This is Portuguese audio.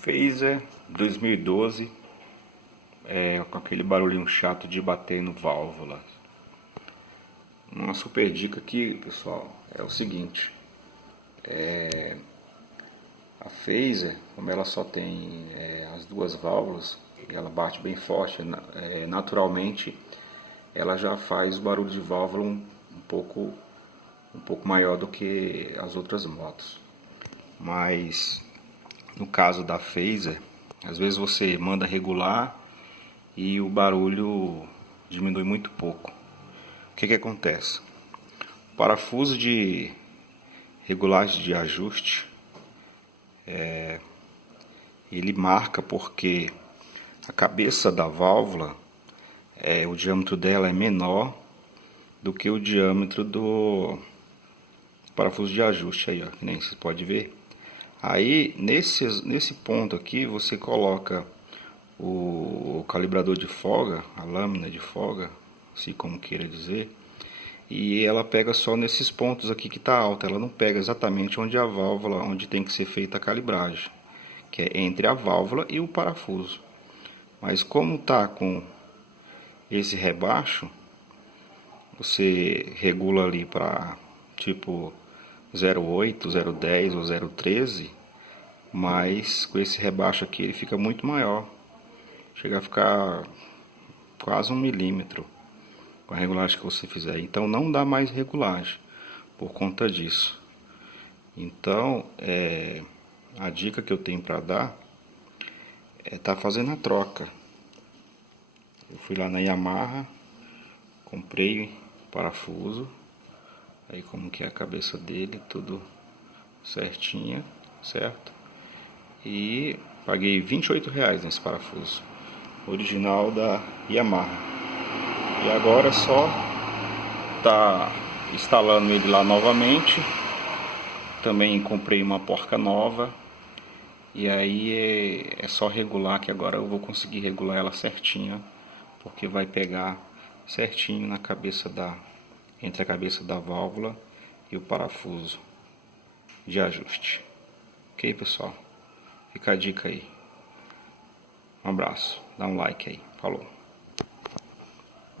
Phaser 2012, com aquele barulhinho chato de bater no válvula. Uma super dica aqui, pessoal, é o seguinte: a Phaser, como ela só tem as duas válvulas, e ela bate bem forte, naturalmente ela já faz o barulho de válvula um pouco maior do que as outras motos. Mas no caso da Phaser, às vezes você manda regular e o barulho diminui muito pouco. O que acontece? O parafuso de regulagem de ajuste, ele marca porque a cabeça da válvula, o diâmetro dela é menor do que o diâmetro do parafuso de ajuste aí, ó, que nem vocês podem ver. Aí nesse ponto aqui você coloca o calibrador de folga, a lâmina de folga, assim como queira dizer, e ela pega só nesses pontos aqui que está alta, ela não pega exatamente onde a válvula, onde tem que ser feita a calibragem, que é entre a válvula e o parafuso. Mas como tá com esse rebaixo, você regula ali para tipo 0,8, 0,10 ou 0,13, mas com esse rebaixo aqui ele fica muito maior, chega a ficar quase 1 milímetro com a regulagem que você fizer. Então não dá mais regulagem por conta disso. Então a dica que eu tenho para dar é tá fazendo a troca. Eu fui lá na Yamaha, comprei parafuso, aí como que é a cabeça dele, tudo certinha, certo? E paguei R$ 28 nesse parafuso, original da Yamaha. E agora é só tá instalando ele lá novamente. Também comprei uma porca nova, e aí é só regular, que agora eu vou conseguir regular ela certinha, porque vai pegar certinho na cabeça entre a cabeça da válvula e o parafuso de ajuste. Ok, pessoal? Fica a dica aí. Um abraço, dá um like aí. Falou.